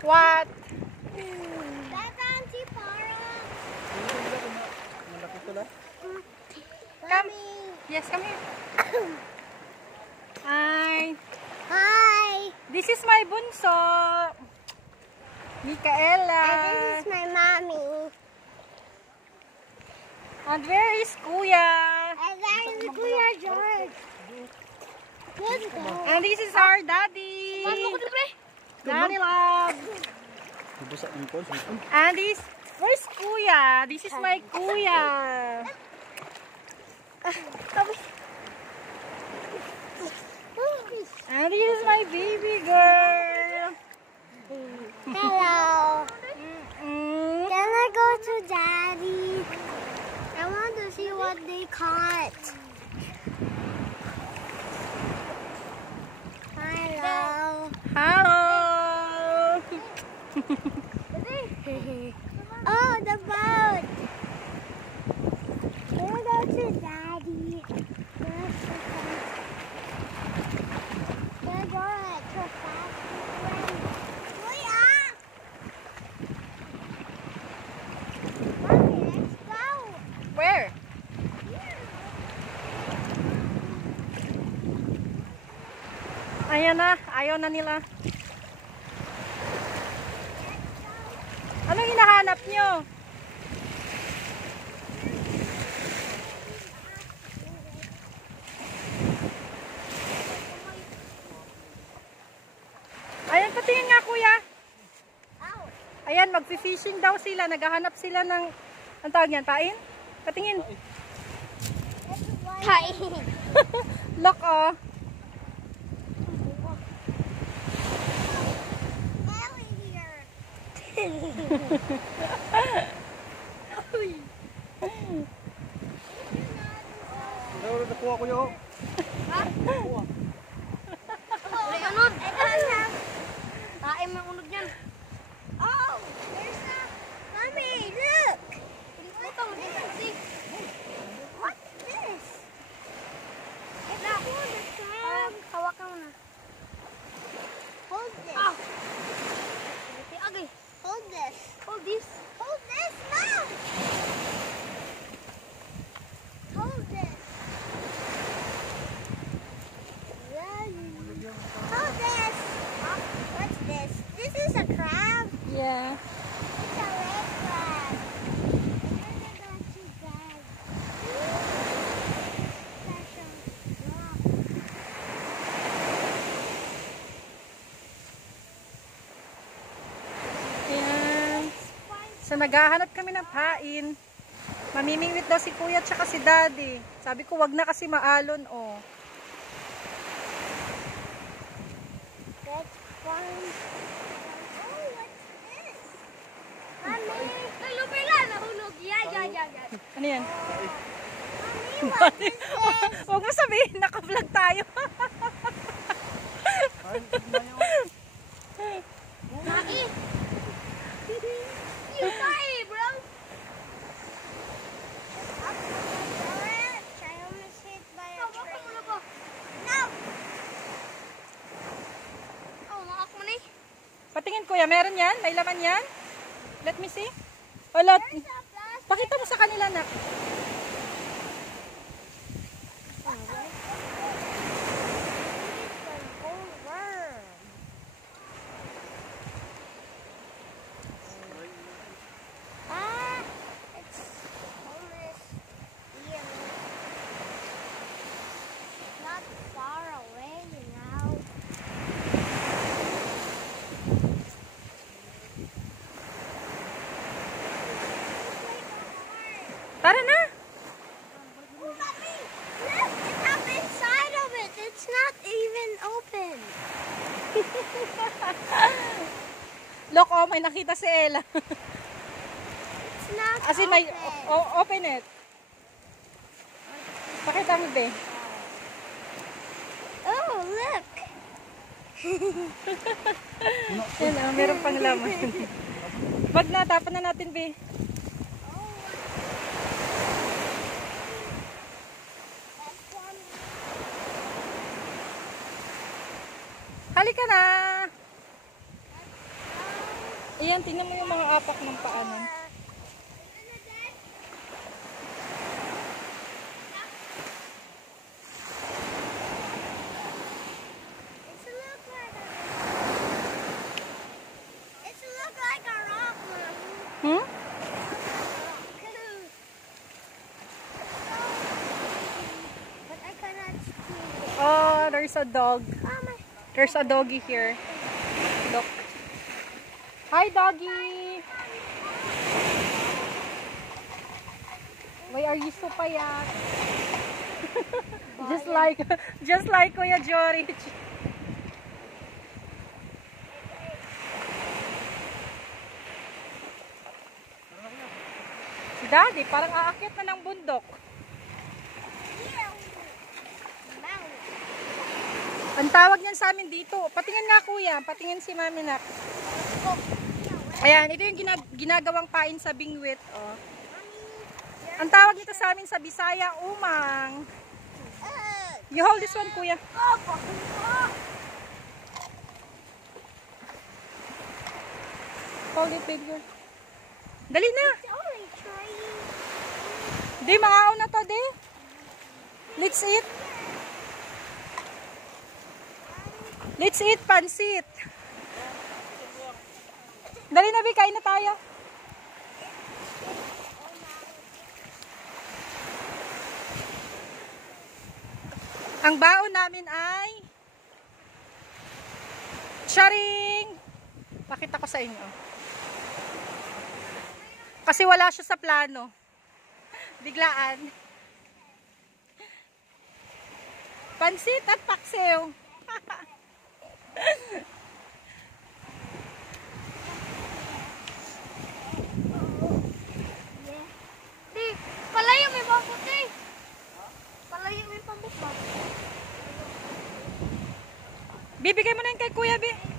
What? That's Auntie Para. Come. Yes, come here. Hi. Hi. This is my bunso. Micaela. And this is my mommy. And where is Kuya? And that is Kuya George. Let's go. And this is our daddy. Daddy love. And this, where's Kuya? This is my Kuya. And this is my baby girl. Hello. Mm-mm. Can I go to Daddy? I want to see what they caught. Hello. Hello. Oh, the boat. Can I go to Daddy? Can I go to fast? Mommy, let's go. Where? Ayan na, ayaw na nila. Anong hinahanap nyo? Ayan, patingin nga kuya. Ayan, magfi-fishing daw sila. Naghahanap sila ng, ang tawag niyan, pain? Patingin. Hi. Look, oh. Ellie here. Nakuha ko yun. Oh, there's a... Mommy, look. What's this? It's a crab. Hold this. Hold this. Hold this. Hold this. No. Hold this. Hold this. What's this? This is a crab. Yeah. It's a red crab. And then they're not too bad. Special. Ayan. So, naghahanap kami ng pain. Mamimingwit daw si kuya at saka si daddy. Sabi ko, wag na kasi maalon, oh. That's fun. Oh, what's this? Mommy. Ano yan? Mommy, what is this? Huwag mo sabihin, naka-vlog tayo. Mommy. You got it, bro. I almost hit by a train. No. Patingin kuya, meron yan? May laman yan? Let me see. Wala. There's a plastic. Pakita mo sa kanila na. It's almost here. Not far away now. Tara na. Oh, mommy, look, it's up inside of it. It's not even open. Look, oh, may nakita si Ella. It's not As in, may, open. open it. Pakita mo, be. Oh, look. Yan, oh, meron pang laman. Wag na, tapan na natin, be. Halika na. Ayan, tingnan mo yung mga apak ng paanan. It's look like a rock, Mommy. Hmm? But I cannot see. Oh, there's a dog. Oh my. There's a doggy here. Look. Hi, doggy. Why are you so payat? just like Kuya Jorich. Si Daddy, parang aakyat na ng bundok. Ang tawag niyan sa amin dito. Patingin nga kuya, patingin si Mami nak. Ayan, ito yung ginagawang pain sa bingwit. Oh. Ang tawag nito sa amin sa Bisaya, umang. You hold this one, kuya. Hold it, baby girl. Dali na. Di, maaw na to, di. Let's eat. Let's eat pansit. Dali na, Bi, kain na tayo. Ang baon namin ay charing. Pakita ko sa inyo. Kasi wala siya sa plano. Biglaan. Pansit at paksiw. Di, palayo may pamputi. Palayo may pamputi. Bibigay mo na yun kay Kuya, Bi.